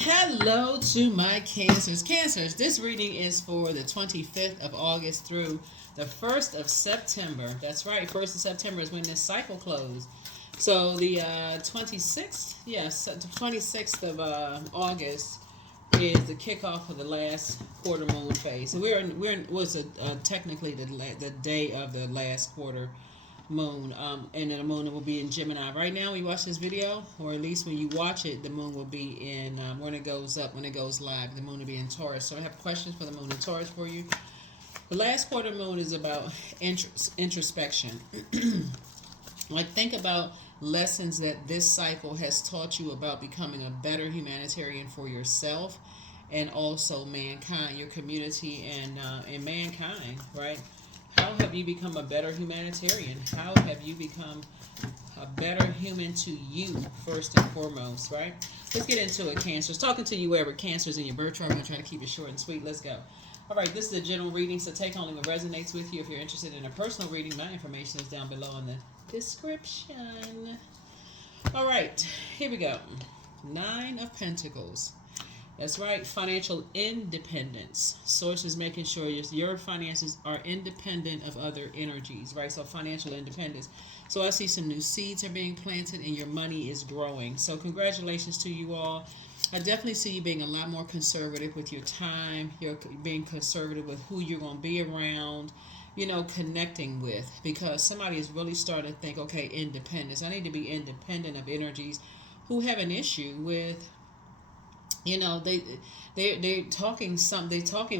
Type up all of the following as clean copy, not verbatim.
Hello to my Cancers. Cancers, this reading is for the 25th of August through the 1st of September. That's right, 1st of September is when this cycle closed. So the 26th, yes, the 26th of August is the kickoff of the last quarter moon phase. So technically the day of the last quarter moon, and then the moon will be in Gemini. Right now, when you watch this video, or at least when you watch it, the moon will be in when it goes up, when it goes live. The moon will be in Taurus. So I have questions for the moon in Taurus for you. The last quarter moon is about introspection. Like, think about lessons that this cycle has taught you about becoming a better humanitarian for yourself and also mankind, your community, and mankind, right? How have you become a better humanitarian? How have you become a better human to you, first and foremost, right? Let's get into it, Cancers. Talking to you wherever Cancer's in your birth chart. I'm going to try to keep it short and sweet. Let's go. All right, this is a general reading, so take only what resonates with you. If you're interested in a personal reading, my information is down below in the description. All right, here we go. 9 of Pentacles. That's right, financial independence. Source is making sure your finances are independent of other energies, right? So financial independence. So I see some new seeds are being planted and your money is growing. So congratulations to you all. I definitely see you being a lot more conservative with your time. You're being conservative with who you're going to be around, connecting with. Because somebody is really starting to think, okay, independence. I need to be independent of energies who have an issue with they're talking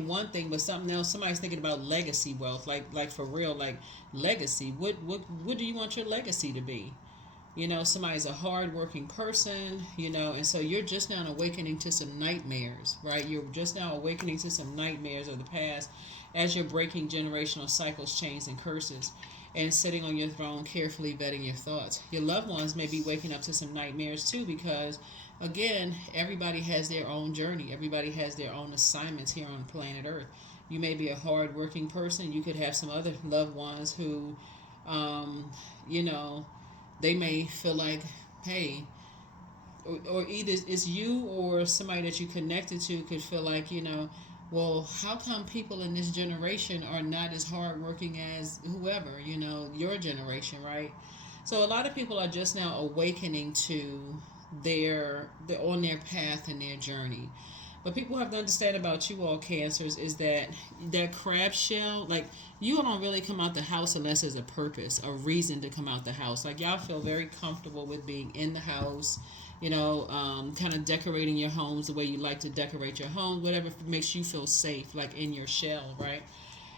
one thing but something else. Somebody's thinking about legacy wealth, like for real, like legacy. What do you want your legacy to be? Somebody's a hard working person, and so you're just now awakening to some nightmares, right? You're just now awakening to some nightmares of the past as you're breaking generational cycles, chains, and curses, and sitting on your throne carefully vetting your thoughts. Your loved ones may be waking up to some nightmares too, because again, everybody has their own journey. Everybody has their own assignments here on planet Earth. You may be a hard-working person. You could have some other loved ones who, they may feel like, hey, or either it's you or somebody that you connected to could feel like, well, how come people in this generation are not as hardworking as whoever, your generation, right? So a lot of people are just now awakening to they're on their path and their journey. But people have to understand about you all, Cancers, is that crab shell, like, you don't really come out the house unless there's a purpose, a reason to come out the house. Like, y'all feel very comfortable with being in the house, kind of decorating your homes the way you like to decorate your home, whatever makes you feel safe, like in your shell, right?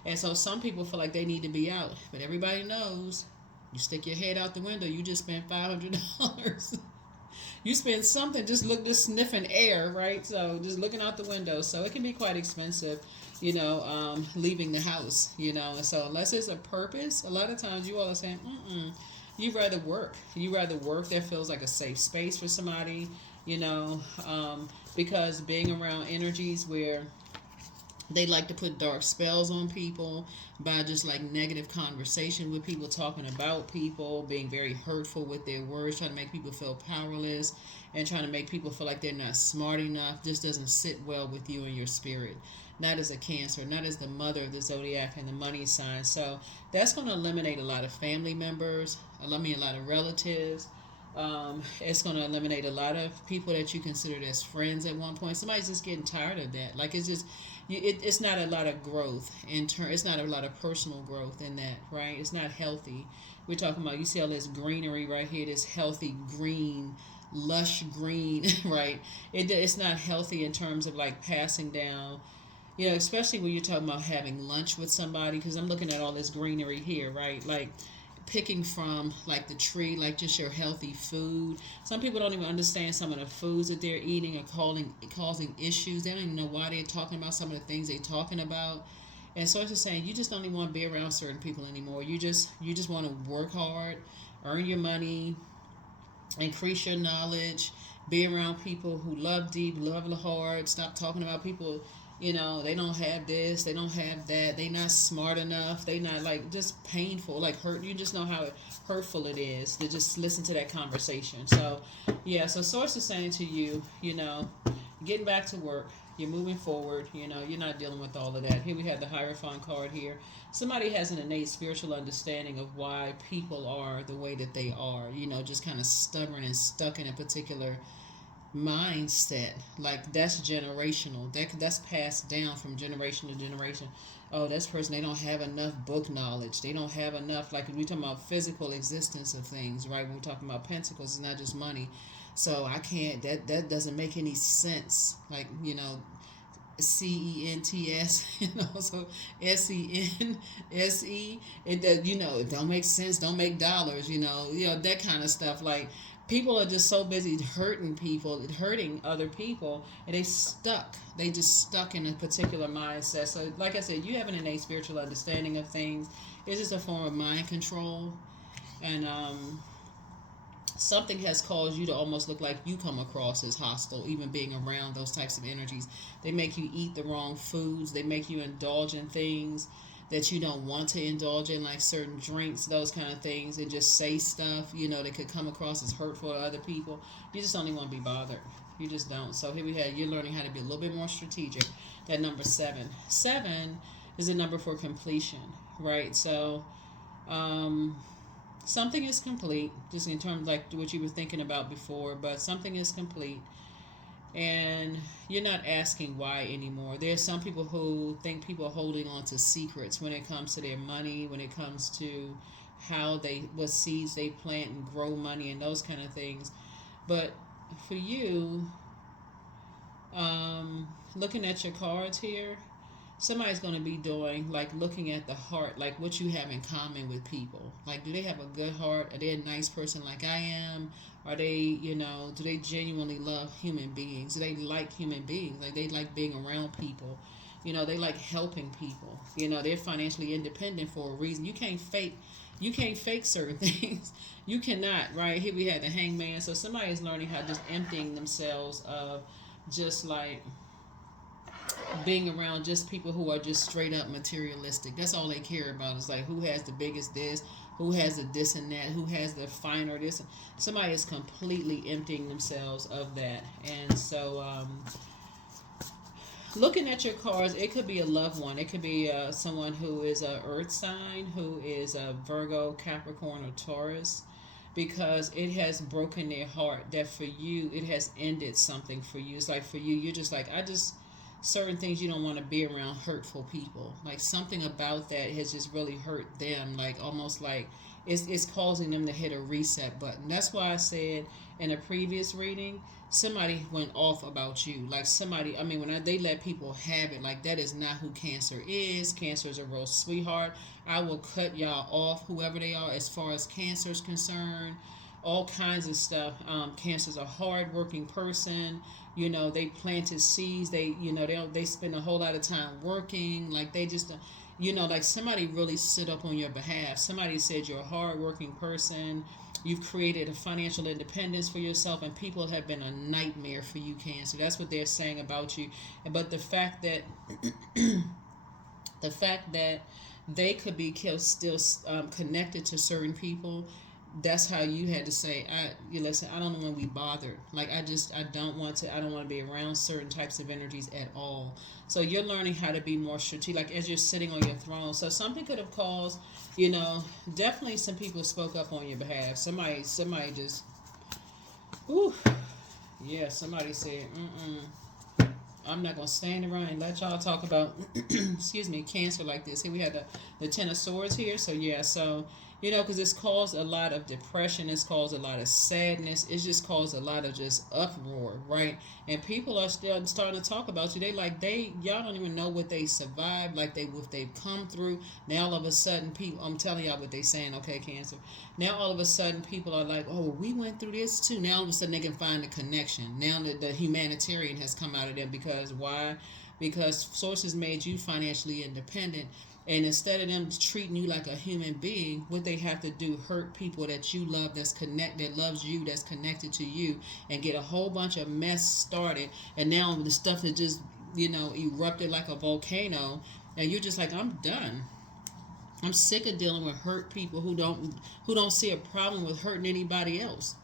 And so some people feel like they need to be out, but everybody knows you stick your head out the window, you just spent $500. You spend something just sniffing air, right? So just looking out the window. So it can be quite expensive, leaving the house, And so unless there's a purpose, a lot of times you all are saying, you rather work. You rather work. That feels like a safe space for somebody, because being around energies where they like to put dark spells on people by just like negative conversation with people, talking about people, being very hurtful with their words, trying to make people feel powerless and trying to make people feel like they're not smart enough. Just doesn't sit well with you and your spirit. Not as a Cancer, not as the mother of the zodiac and the money sign. So that's going to eliminate a lot of family members, a lot of relatives. It's going to eliminate a lot of people that you considered as friends at one point. Somebody's just getting tired of that. Like, it's just it's not a lot of growth it's not a lot of personal growth in that, right? It's not healthy. We're talking about, you see all this greenery right here, this healthy green, lush green, right? It's not healthy in terms of like passing down, especially when you're talking about having lunch with somebody, because I'm looking at all this greenery here, right? Like picking from like the tree, like just your healthy food. Some people don't even understand some of the foods that they're eating are causing issues. They don't even know why they're talking about some of the things they're talking about. And so it's just saying you just don't even want to be around certain people anymore. You just want to work hard, earn your money, increase your knowledge, be around people who love deep, love hard. Stop talking about people, they don't have this, they don't have that, they not smart enough, they not, like, just painful, like hurt. You just know how hurtful it is to just listen to that conversation. So yeah, so source is saying to you, getting back to work. You're moving forward. You know, you're not dealing with all of that. Here we have the Hierophant card here. Somebody has an innate spiritual understanding of why people are the way that they are. You know, just kind of stubborn and stuck in a particular mindset. Like that's generational. That's passed down from generation to generation. Oh, this person, they don't have enough book knowledge. They don't have enough, like we talking about physical existence of things, right? When we're talking about pentacles, it's not just money. So I can't, that doesn't make any sense. Like, you know, CENTS, you know, so SENSE, it does, you know, it don't make sense, don't make dollars, you know, that kind of stuff. Like people are just so busy hurting people, hurting other people, and they just stuck in a particular mindset. So like I said, you have an innate spiritual understanding of things. It's just a form of mind control, and something has caused you to almost look like you come across as hostile, even being around those types of energies. They make you eat the wrong foods. They make you indulge in things that you don't want to indulge in, like certain drinks, those kind of things, and just say stuff, you know, that could come across as hurtful to other people. You just don't even want to be bothered. You just don't. So here we have, you're learning how to be a little bit more strategic. That number 7. 7 is a number for completion, right? So, something is complete, just in terms of like what you were thinking about before, but something is complete, and you're not asking why anymore. There's some people who think people are holding on to secrets when it comes to their money, when it comes to what seeds they plant and grow money and those kind of things. But for you, looking at your cards here, somebody's going to be doing, like, looking at the heart, like what you have in common with people. Like, do they have a good heart? Are they a nice person like I am? Are they, you know, do they genuinely love human beings? Do they like human beings? Like, they like being around people. You know, they like helping people. You know, they're financially independent for a reason. You can't fake certain things. You cannot, right? Here we had the Hangman. So somebody is learning how just emptying themselves of just like being around just people who are just straight up materialistic. That's all they care about. Is like who has the biggest this, who has the this and that, who has the finer this. Somebody is completely emptying themselves of that. And so, looking at your cards, it could be a loved one. It could be someone who is a earth sign, who is a Virgo, Capricorn, or Taurus, because it has broken their heart. That for you, it has ended something for you. It's like for you, you're just like, certain things you don't want to be around hurtful people. Like something about that has just really hurt them. Like almost like it's causing them to hit a reset button. That's why I said in a previous reading, somebody went off about you. Like somebody, I mean, they let people have it, like that is not who Cancer is. Cancer is a real sweetheart. I will cut y'all off, whoever they are, as far as Cancer is concerned. All kinds of stuff. Cancer's a hard-working person. You know, they planted seeds. They spend a whole lot of time working. Like they just, like somebody really stood up on your behalf. Somebody said you're a hard-working person. You've created a financial independence for yourself, and people have been a nightmare for you, Cancer. That's what they're saying about you. But the fact that, they could be still connected to certain people. That's how you had to say, listen, I don't want to be bothered. Like I don't want to be around certain types of energies at all. So you're learning how to be more strategic, like as you're sitting on your throne. So something could have caused, definitely some people spoke up on your behalf. Somebody just, whew, yeah, somebody said, I'm not going to stand around and let y'all talk about, excuse me, Cancer like this. Here we have the Ten of Swords here. So, yeah, because it's caused a lot of depression. It's caused a lot of sadness. It's just caused a lot of just uproar, right? And people are still starting to talk about you. Y'all don't even know what they survived, what they've come through. Now, all of a sudden, people, I'm telling y'all what they're saying, okay, Cancer. Now, all of a sudden, people are like, oh, we went through this too. Now, all of a sudden, they can find a connection. Now, the humanitarian has come out of them because why? Because sources made you financially independent. And instead of them treating you like a human being, what they have to do, hurt people that you love, that loves you, that's connected to you, and get a whole bunch of mess started. And now the stuff that just, erupted like a volcano, and you're just like, I'm done. I'm sick of dealing with hurt people who don't see a problem with hurting anybody else.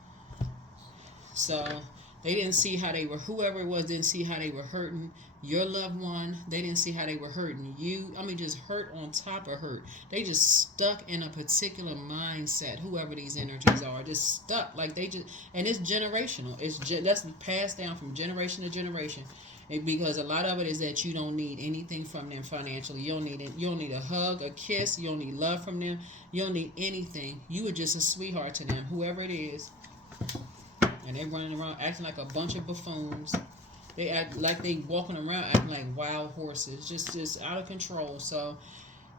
So They didn't see how they were, whoever it was, didn't see how they were hurting your loved one. They didn't see how they were hurting you. I mean, just hurt on top of hurt. They just stuck in a particular mindset, whoever these energies are, just stuck. Like they just, and it's generational. That's passed down from generation to generation. And because a lot of it is that you don't need anything from them financially. You don't need it. You don't need a hug, a kiss. You don't need love from them. You don't need anything. You were just a sweetheart to them, whoever it is. And they're running around acting like a bunch of buffoons. They act like they walking around acting like wild horses, just out of control. So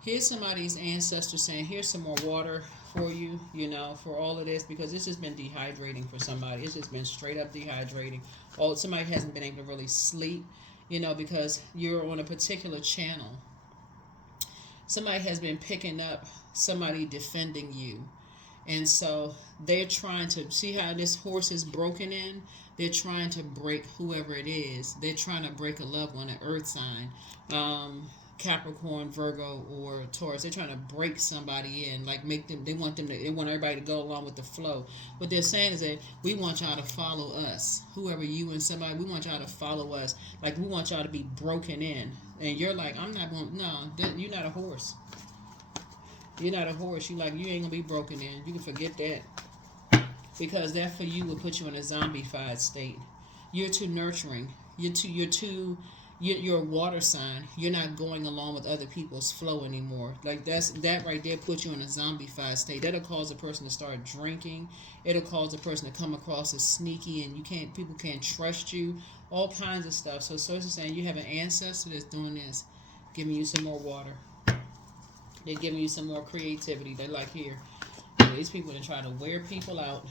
here's somebody's ancestor saying, here's some more water for you, for all of this, because it's just been dehydrating for somebody. It's just been straight up dehydrating. Or somebody hasn't been able to really sleep, because you're on a particular channel. Somebody has been picking up somebody defending you. And so they're trying to see how this horse is broken in. They're trying to break whoever it is. They're trying to break a loved one, an earth sign, Capricorn, Virgo, or Taurus. They're trying to break somebody in, like make them. They want everybody to go along with the flow. What they're saying is that we want y'all to follow us. Whoever you and somebody, we want y'all to follow us. Like we want y'all to be broken in. And you're like, I'm not going. No, you're not a horse. You're not a horse. You ain't gonna be broken in. You can forget that. Because that for you will put you in a zombified state. You're too nurturing. You're a water sign. You're not going along with other people's flow anymore. Like that right there puts you in a zombified state. That'll cause a person to start drinking. It'll cause a person to come across as sneaky, and people can't trust you. All kinds of stuff. So source is saying you have an ancestor that's doing this, giving you some more water. They're giving you some more creativity. They're like, here. These people that try to wear people out.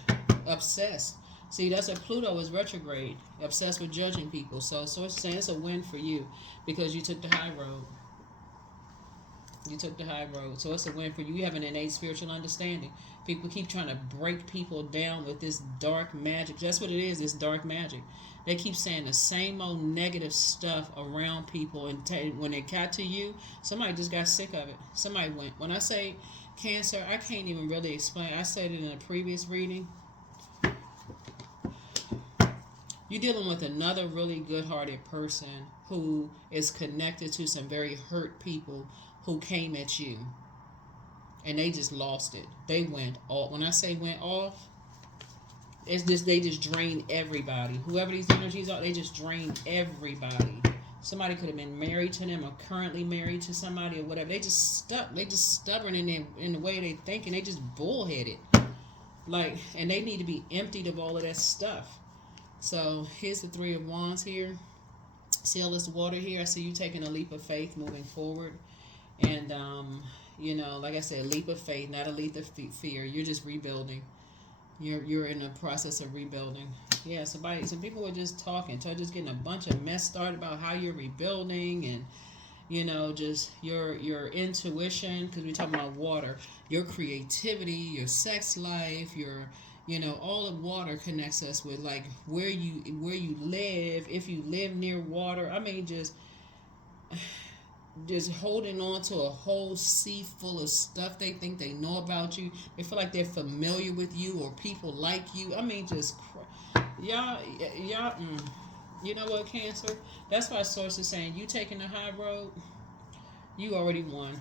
Obsessed. See, that's what Pluto is retrograde. Obsessed with judging people. So it's saying it's a win for you because you took the high road. You took the high road. So it's a win for you. You have an innate spiritual understanding. People keep trying to break people down with this dark magic. That's what it is, this dark magic. They keep saying the same old negative stuff around people. And when it got to you, somebody just got sick of it. Somebody went. When I say Cancer, I can't even really explain. I said it in a previous reading. You're dealing with another really good-hearted person who is connected to some very hurt people who came at you. And they just lost it. They went off. When I say went off, it's just they just drained everybody. Whoever these energies are, they just drained everybody. Somebody could have been married to them or currently married to somebody or whatever. They just stuck. They just stubborn in the way they think, and they just bullheaded. And they need to be emptied of all of that stuff. So here's the Three of Wands here. See all this water here? I see you taking a leap of faith moving forward. And, like I said, leap of faith, not a leap of fear. You're just rebuilding. You're in the process of rebuilding. Yeah, some people were just talking, just getting a bunch of mess started about how you're rebuilding and, just your intuition, because we're talking about water, your creativity, your sex life, all of water connects us with like where you live, if you live near water. I mean, just holding on to a whole sea full of stuff they think they know about you. They feel like they're familiar with you or people like you. I mean, y'all. You know what, Cancer? That's why Source is saying you taking the high road. You already won.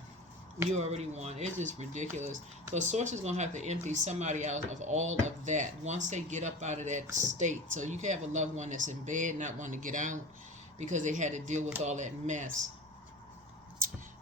You already won. It's just ridiculous. So Source is going to have to empty somebody out of all of that once they get up out of that state. So you can have a loved one that's in bed not wanting to get out because they had to deal with all that mess.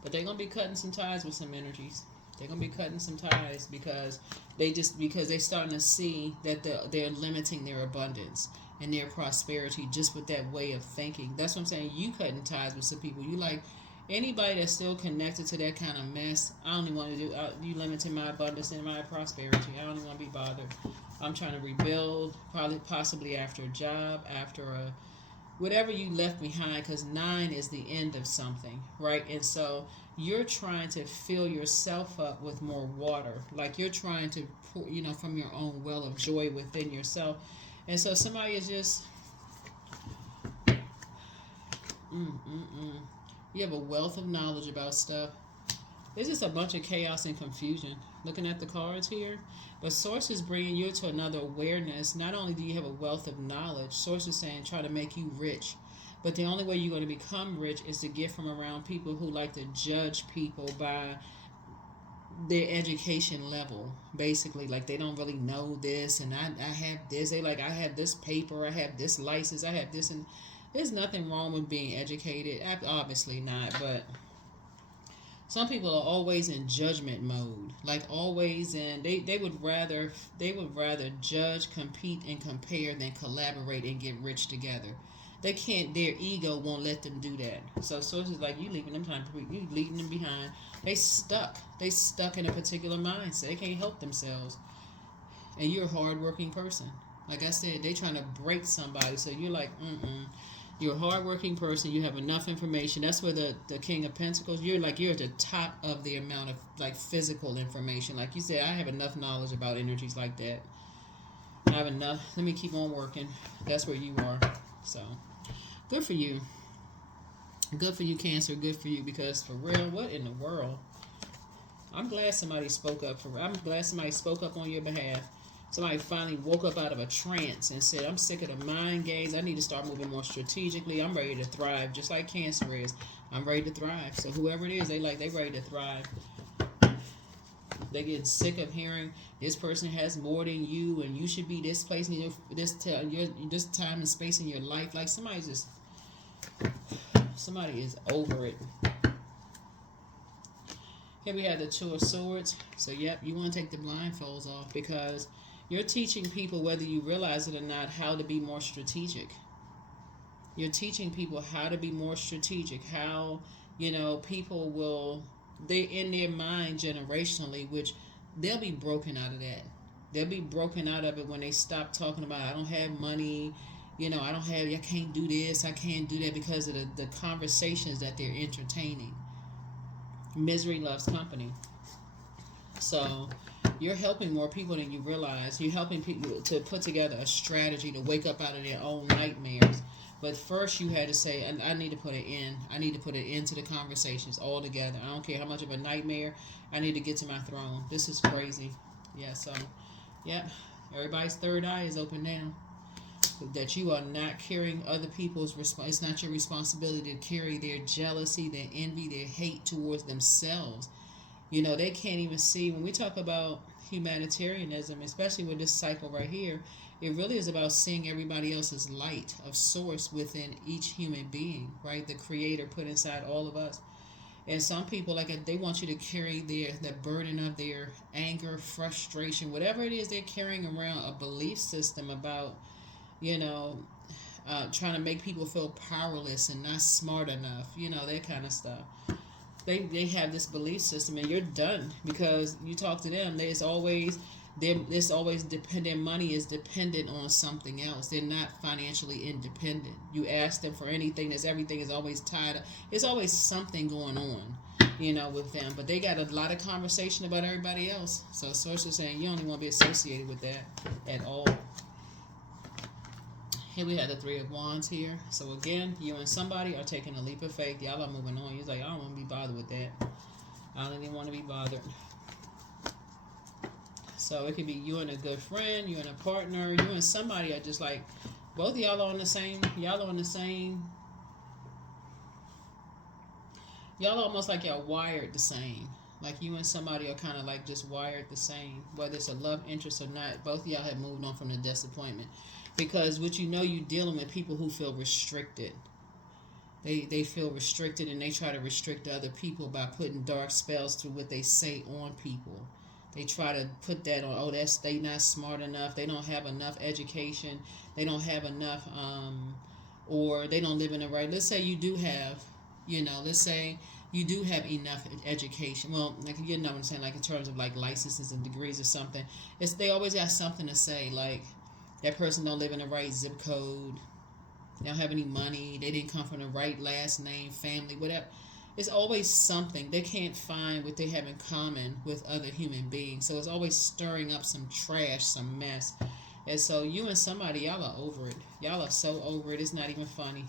But they're going to be cutting some ties with some energies. They're going to be cutting some ties because they're starting to see that they're limiting their abundance and their prosperity just with that way of thinking. That's what I'm saying. You cutting ties with some people. You like anybody that's still connected to that kind of mess. I don't even want to do. You limiting my abundance and my prosperity. I don't even want to be bothered. I'm trying to rebuild, possibly after a job, after whatever you left behind, because 9 is the end of something, right? And so you're trying to fill yourself up with more water, like you're trying to pour, from your own well of joy within yourself. And so somebody is just you have a wealth of knowledge about stuff. It's just a bunch of chaos and confusion. Looking at the cards here, but Source is bringing you to another awareness. Not only do you have a wealth of knowledge, Source is saying try to make you rich. But the only way you're going to become rich is to get from around people who like to judge people by their education level. Basically, like they don't really know this, and I have this. They like, I have this paper, I have this license, I have this, and there's nothing wrong with being educated. Obviously not, but some people are always in judgment mode, like always in they would rather judge, compete, and compare than collaborate and get rich together. They can't. Their ego won't let them do that. So sources like you leaving them behind. You leaving them behind. They stuck. They stuck in a particular mindset. They can't help themselves. And you're a hardworking person. Like I said, they trying to break somebody. So you're like, mm-mm. You're a hardworking person. You have enough information. That's where the King of Pentacles. You're at the top of the amount of like physical information. Like you said, I have enough knowledge about energies like that. I have enough. Let me keep on working. That's where you are. So good for you. Good for you, Cancer. Good for you, because for real, what in the world? I'm glad somebody spoke up I'm glad somebody spoke up on your behalf. Somebody finally woke up out of a trance and said, I'm sick of the mind games. I need to start moving more strategically. I'm ready to thrive, just like Cancer is. I'm ready to thrive. So whoever it is, they ready to thrive. They get sick of hearing this person has more than you, and you should be this place in this time and space in your life. Like somebody is over it. Here we have the Two of Swords. So yep, you want to take the blindfolds off, because you're teaching people, whether you realize it or not, how to be more strategic. You're teaching people how to be more strategic. How, people they're in their mind generationally, which they'll be broken out of that. They'll be broken out of it when they stop talking about, I don't have money, I can't do this, I can't do that, because of the conversations that they're entertaining. Misery loves company. So you're helping more people than you realize. You're helping people to put together a strategy to wake up out of their own nightmares. But first you had to say, I need to put it in. I need to put it into the conversations altogether. I don't care how much of a nightmare. I need to get to my throne. This is crazy. Yeah, so, yep. Everybody's third eye is open now. That you are not carrying other people's it's not your responsibility to carry their jealousy, their envy, their hate towards themselves. They can't even see. When we talk about humanitarianism, especially with this cycle right here, it really is about seeing everybody else's light of source within each human being, right? The creator put inside all of us. And some people, they want you to carry the burden of their anger, frustration, whatever it is they're carrying around, a belief system about, trying to make people feel powerless and not smart enough, that kind of stuff. They have this belief system, and you're done, because you talk to them. There's always dependent. Money is dependent on something else. They're not financially independent. You ask them for anything, everything is always tied up. There's always something going on, with them. But they got a lot of conversation about everybody else. So Source is saying you only want to be associated with that at all. Here we have the Three of Wands here. So again, you and somebody are taking a leap of faith. Y'all are moving on. You're like, I don't want to be bothered with that. I don't even want to be bothered. So it could be you and a good friend, you and a partner, you and somebody are just like, both of y'all are on the same, y'all almost like y'all wired the same. Like you and somebody are kind of like just wired the same. Whether it's a love interest or not, both of y'all have moved on from the disappointment. Because you're dealing with people who feel restricted. They feel restricted, and they try to restrict other people by putting dark spells through what they say on people. They try to put that on, they not smart enough, they don't have enough education, they don't have enough, or they don't live in the right. Let's say you do have, let's say you do have enough education. Well, like what I'm saying, like in terms of like licenses and degrees or something. They always got something to say, like that person don't live in the right zip code, they don't have any money, they didn't come from the right last name, family, whatever. It's always something. They can't find what they have in common with other human beings. So it's always stirring up some trash, some mess. And so you and somebody, y'all are over it. Y'all are so over it, it's not even funny.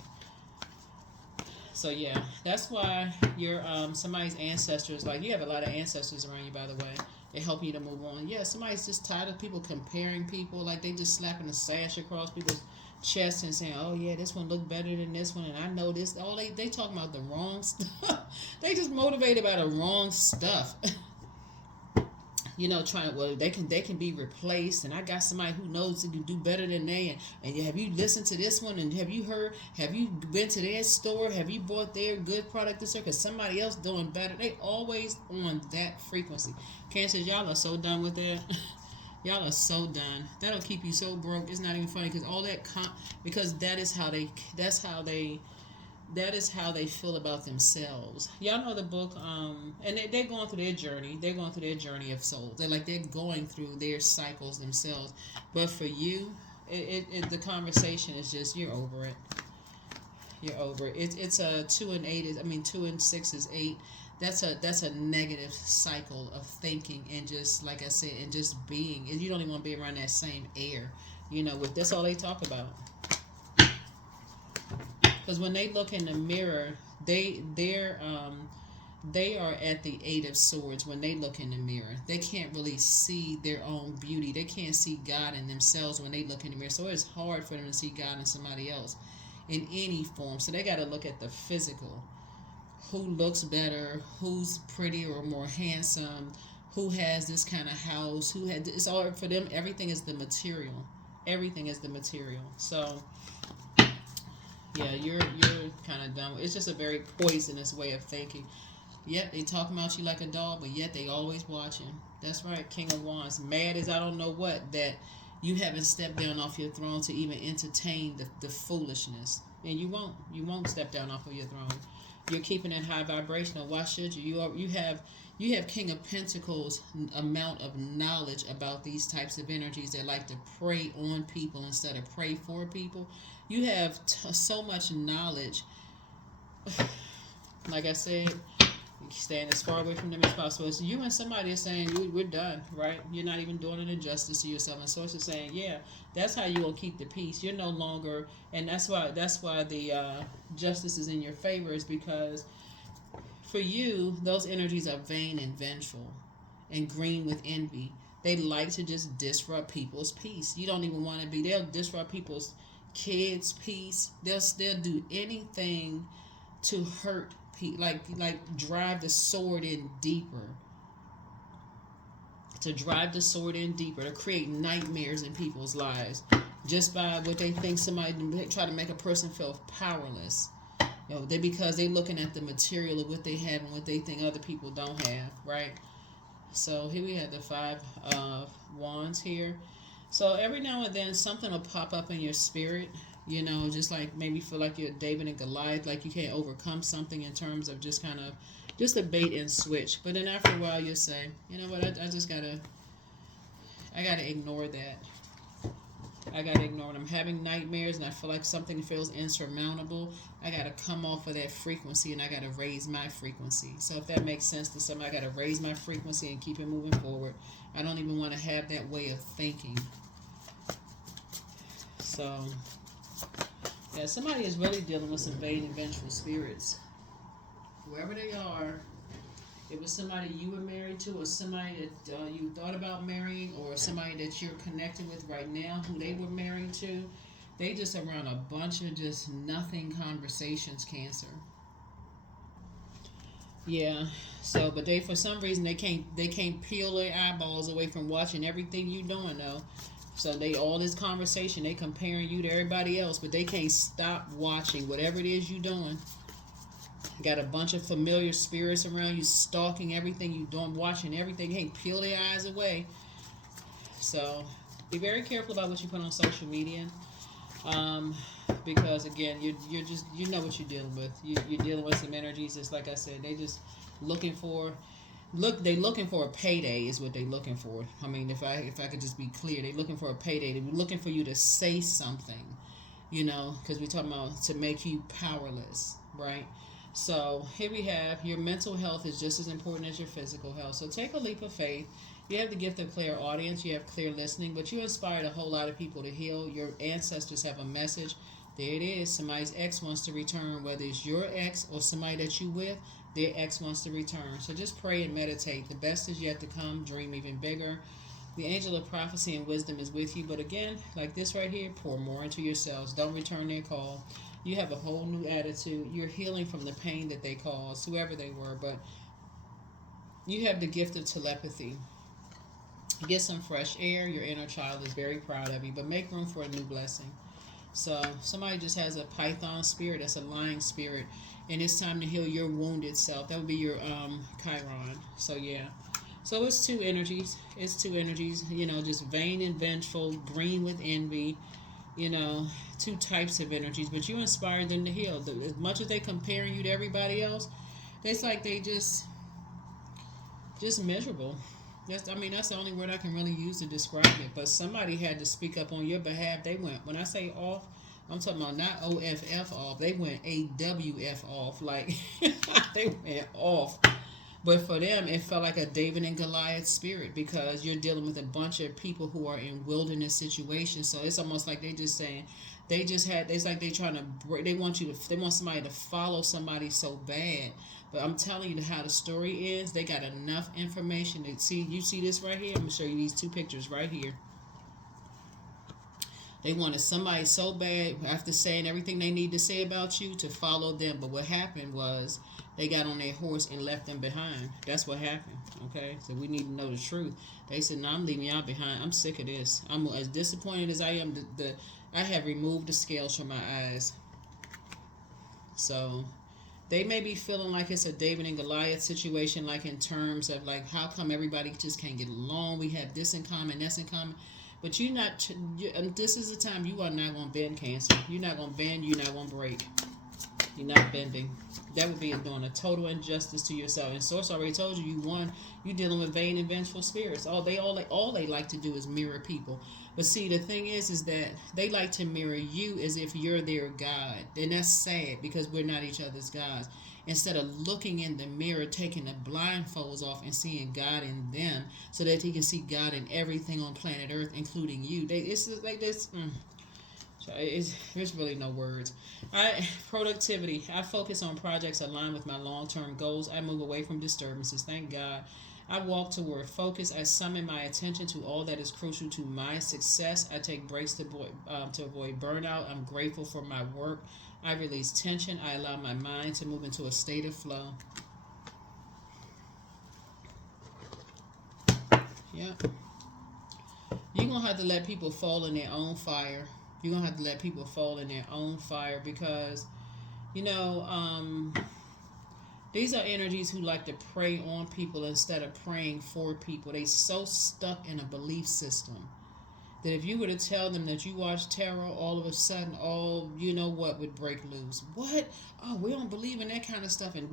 So yeah, that's why your somebody's ancestors, like you have a lot of ancestors around you, by the way. They help you to move on. Yeah, somebody's just tired of people comparing people, like they just slapping a sash across people's chest and saying, "Oh yeah, this one look better than this one," and I know this. Oh, they talking about the wrong stuff. They just motivated by the wrong stuff. Trying to, well, they can be replaced, and I got somebody who knows they can do better than they, and have you listened to this one, and have you been to their store, have you bought their good product this year, because somebody else doing better. They always on that frequency. Cancers, y'all are so done with that. Y'all are so done. That'll keep you so broke. It's not even funny, because all that because that is how they feel about themselves. Y'all know the book, and they're going through their journey. They're going through their journey of souls. They're going through their cycles themselves. But for you, the conversation is just, you're over it. You're over it. It's a 2 and 8 is, 2 and 6 is 8. That's a negative cycle of thinking, and just like I said, and just being. And you don't even want to be around that same air. That's all they talk about. Because when they look in the mirror, they are at the 8 of Swords. When they look in the mirror, they can't really see their own beauty. They can't see God in themselves when they look in the mirror. So it's hard for them to see God in somebody else in any form. So they got to look at the physical. Who looks better? Who's prettier or more handsome? Who has this kind of house? It's all for them. Everything is the material. Everything is the material. So. Yeah, you're kind of dumb. It's just a very poisonous way of thinking. Yet they talk about you like a dog, but yet they always watching. That's right, King of Wands. Mad as I don't know what, that you haven't stepped down off your throne to even entertain the foolishness. And you won't. You won't step down off of your throne. You're keeping it high vibrational. Why should you? You have King of Pentacles amount of knowledge about these types of energies that like to prey on people instead of pray for people. You have so much knowledge. Like I said, staying as far away from them as possible. So you and somebody are saying, we're done, right? You're not even doing an injustice to yourself. And Source is saying, yeah, that's how you will keep the peace. You're no longer, and that's why the justice is in your favor, is because for you, those energies are vain and vengeful and green with envy. They like to just disrupt people's peace. You don't even want to be, they'll disrupt people's kids' peace. They'll do anything to hurt people, like drive the sword in deeper. To drive the sword in deeper, to create nightmares in people's lives, just by what they think somebody try to make a person feel powerless. Because they're looking at the material of what they have and what they think other people don't have, right? So here we have the 5 of Wands here. So every now and then something will pop up in your spirit, just like maybe feel like you're David and Goliath, like you can't overcome something in terms of just kind of just a bait and switch. But then after a while you'll say, you know what, I just gotta ignore that. I gotta ignore it. I'm having nightmares and I feel like something feels insurmountable. I gotta come off of that frequency and I gotta raise my frequency. So if that makes sense to somebody, I gotta raise my frequency and keep it moving forward. I don't even want to have that way of thinking. So, yeah, somebody is really dealing with some vain and vengeful spirits. Whoever they are, if it's somebody you were married to, or somebody that you thought about marrying, or somebody that you're connected with right now who they were married to, they just around a bunch of just nothing conversations, Cancer. Yeah. So, but they, for some reason, they can't peel their eyeballs away from watching everything you doing though. So they, all this conversation, they comparing you to everybody else, but they can't stop watching whatever it is you doing. Got a bunch of familiar spirits around you, stalking everything you doing, watching everything. Can't peel their eyes away. So be very careful about what you put on social media. Because again, you're just, you know what you're dealing with. You're dealing with some energies. It's like I said, they just looking for a payday is what they looking for. I mean, if I could just be clear, they looking for a payday. They're looking for you to say something, because we're talking about to make you powerless, right? So here we have your mental health is just as important as your physical health. So take a leap of faith. You have the gift of clear audience. You have clear listening, but you inspired a whole lot of people to heal. Your ancestors have a message There it is. Somebody's ex wants to return, whether it's your ex or somebody that you with, their ex wants to return. So just pray and meditate. The best is yet to come. Dream even bigger. The angel of prophecy and wisdom is with you. But again, like this right here, pour more into yourselves. Don't return their call. You have a whole new attitude. You're healing from the pain that they caused, whoever they were. But you have the gift of telepathy. Get some fresh air. Your inner child is very proud of you. But make room for a new blessing. So somebody just has a python spirit. That's a lying spirit. And it's time to heal your wounded self. That would be your Chiron. So yeah. So it's two energies. It's two energies. You know, just vain and vengeful, green with envy. You know, two types of energies. But you inspire them to heal. As much as they comparing you to everybody else, it's like they just miserable. That's the only word I can really use to describe it. But somebody had to speak up on your behalf. They went, when I say off, I'm talking about not OFF off. They went AWF off. Like, they went off. But for them, it felt like a David and Goliath spirit because you're dealing with a bunch of people who are in wilderness situations. So it's almost like they just saying, it's like they trying to break, they want somebody to follow somebody so bad. But I'm telling you how the story is. They got enough information to see. You see this right here? I'm going to show you these two pictures right here. They wanted somebody so bad, after saying everything they need to say about you, to follow them. But what happened was they got on their horse and left them behind. That's what happened. Okay? So we need to know the truth. They said, no, I'm leaving y'all behind. I'm sick of this. I'm as disappointed as I am. I have removed the scales from my eyes. So they may be feeling like it's a David and Goliath situation, like in terms of like, how come everybody just can't get along? We have this in common, that's in common. But this is the time you are not going to bend, Cancer. You're not going to bend, you're not going to break. You're not bending. That would be doing a total injustice to yourself. And Source already told you, you won. You're dealing with vain and vengeful spirits. All they like to do is mirror people. But see, the thing is that they like to mirror you as if you're their God. And that's sad because we're not each other's gods. Instead of looking in the mirror, taking the blindfolds off and seeing God in them so that he can see God in everything on planet Earth, including you. It's like this. There's really no words. Productivity. I focus on projects aligned with my long-term goals. I move away from disturbances. Thank God. I walk toward focus. I summon my attention to all that is crucial to my success. I take breaks to avoid burnout. I'm grateful for my work. I release tension. I allow my mind to move into a state of flow. Yeah. You're going to have to let people fall in their own fire. You're going to have to let people fall in their own fire because, these are energies who like to prey on people instead of praying for people. They so stuck in a belief system that if you were to tell them that you watch tarot, all of a sudden, would break loose. What? Oh, we don't believe in that kind of stuff. And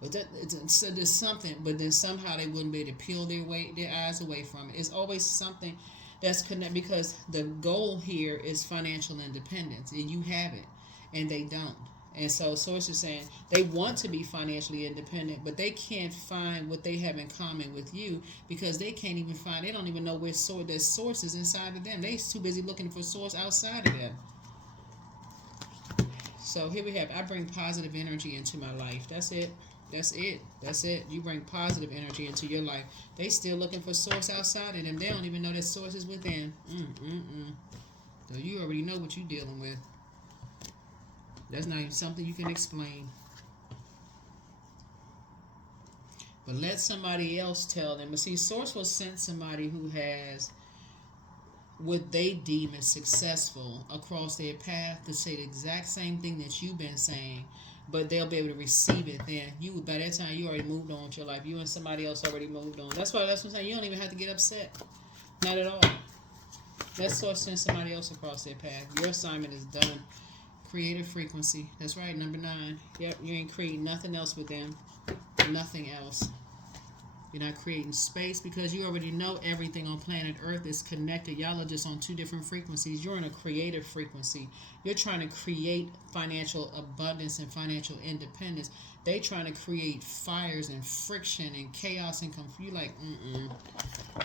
But there's something, but then somehow they wouldn't be able to peel their eyes away from it. It's always something that's connected because the goal here is financial independence, and you have it, and they don't. And so Source is saying they want to be financially independent, but they can't find what they have in common with you because they don't even know where there's sources inside of them. They're too busy looking for source outside of them. So here we have, I bring positive energy into my life. That's it. You bring positive energy into your life. They still looking for source outside of them. They don't even know that source is within. So you already know what you're dealing with. That's not even something you can explain. But let somebody else tell them. But see, Source will send somebody who has what they deem as successful across their path to say the exact same thing that you've been saying, but they'll be able to receive it then. By that time, you already moved on with your life. You and somebody else already moved on. That's what I'm saying. You don't even have to get upset. Not at all. Let Source send somebody else across their path. Your assignment is done. Creative frequency. That's right, number 9. Yep, you ain't creating nothing else with them. Nothing else. You're not creating space because you already know everything on planet Earth is connected. Y'all are just on two different frequencies. You're in a creative frequency. You're trying to create financial abundance and financial independence. They trying to create fires and friction and chaos and confusion. You like,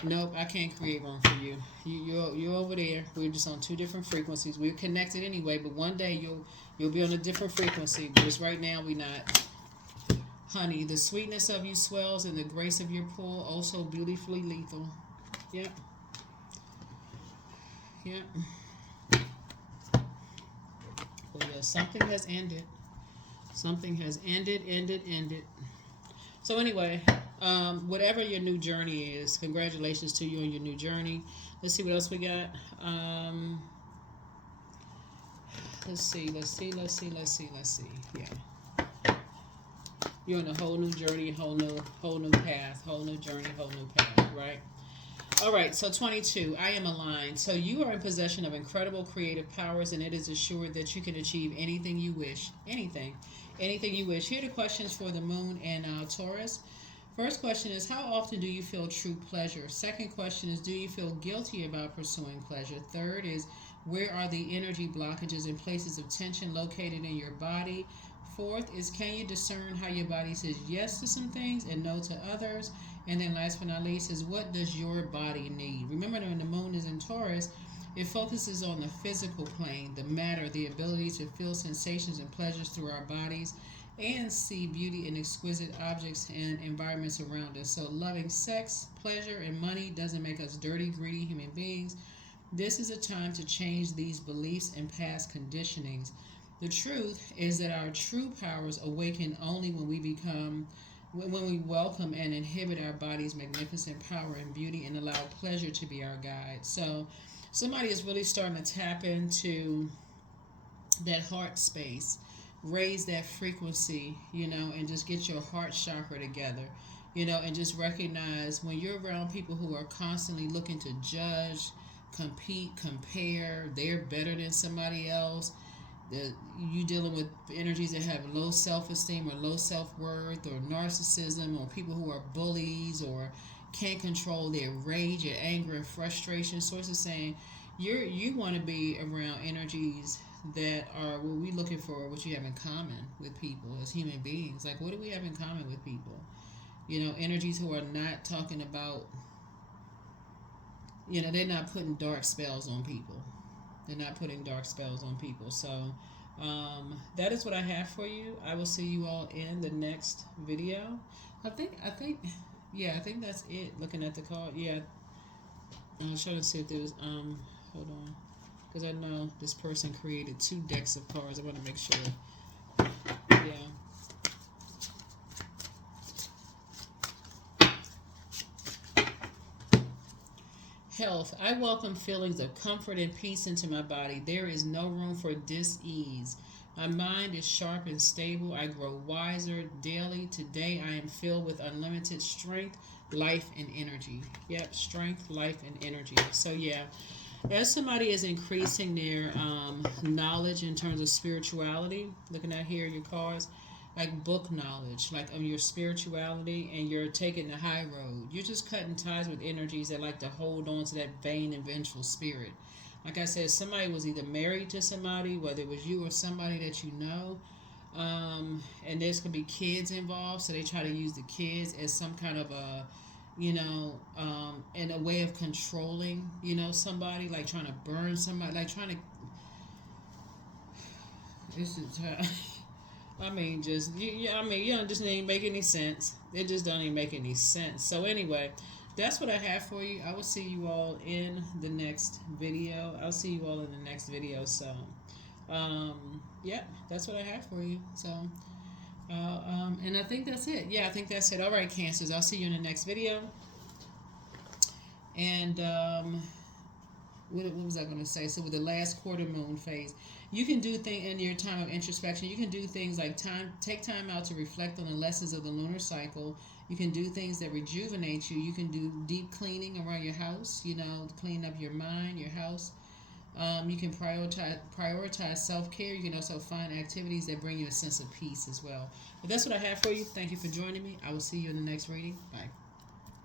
nope, I can't create room for you. You're over there. We're just on two different frequencies. We're connected anyway, but one day you'll be on a different frequency. But just right now we not. Honey, the sweetness of you swells and the grace of your pull, also beautifully lethal. Yep. Yep. Well, yeah, something has ended. Something has ended. So anyway, whatever your new journey is, congratulations to you on your new journey. Let's see what else we got. Let's see. Yeah. You're on a whole new journey, whole new path, whole new journey, whole new path, right? All right, so 22, I am aligned. So you are in possession of incredible creative powers, and it is assured that you can achieve anything you wish. Anything you wish. Here are the questions for the moon and Taurus. First question is, how often do you feel true pleasure? Second question is, do you feel guilty about pursuing pleasure? Third is, where are the energy blockages and places of tension located in your body? Fourth is, can you discern how your body says yes to some things and no to others? And then last but not least is, what does your body need? Remember, when the moon is in Taurus, it focuses on the physical plane, the matter, the ability to feel sensations and pleasures through our bodies and see beauty in exquisite objects and environments around us. So loving sex, pleasure, and money doesn't make us dirty, greedy human beings. This is a time to change these beliefs and past conditionings. The truth is that our true powers awaken only when we welcome and inhibit our body's magnificent power and beauty and allow pleasure to be our guide. So somebody is really starting to tap into that heart space, raise that frequency, and just get your heart chakra together, and just recognize when you're around people who are constantly looking to judge, compete, compare, they're better than somebody else. You dealing with energies that have low self-esteem or low self-worth or narcissism, or people who are bullies or can't control their rage, their anger and frustration. Sources saying you want to be around energies that are what we looking for, what you have in common with people as human beings. Like, what do we have in common with people? Energies who are not talking about, they're not putting dark spells on people. They're not putting dark spells on people. So that is what I have for you. I will see you all in the next video. I think that's it. Looking at the card, yeah. I'm trying to see if there's hold on, because I know this person created 2 decks of cards. I want to make sure. Yeah. Health. I welcome feelings of comfort and peace into my body. There is no room for dis-ease. My mind is sharp and stable. I grow wiser daily. Today I am filled with unlimited strength, life, and energy. Yep, strength, life, and energy. So yeah, as somebody is increasing their knowledge in terms of spirituality, looking at here your cards, like book knowledge, like of your spirituality, and you're taking the high road. You're just cutting ties with energies that like to hold on to that vain and vengeful spirit. Like I said, somebody was either married to somebody, whether it was you or somebody that you know, and there's going to be kids involved, so they try to use the kids as some kind of a, in a way of controlling, somebody, like trying to burn somebody, like trying to, this is I mean, just you just ain't make any sense. It just don't even make any sense. So anyway, that's what I have for you. I will see you all in the next video. So, yeah, that's what I have for you. So, and I think that's it. Yeah, I think that's it. All right, Cancers. I'll see you in the next video. And what was I going to say? So with the last quarter moon phase, you can do things in your time of introspection. You can do things like take time out to reflect on the lessons of the lunar cycle. You can do things that rejuvenate you. You can do deep cleaning around your house, clean up your mind, your house. You can prioritize self-care. You can also find activities that bring you a sense of peace as well. But that's what I have for you. Thank you for joining me. I will see you in the next reading. Bye.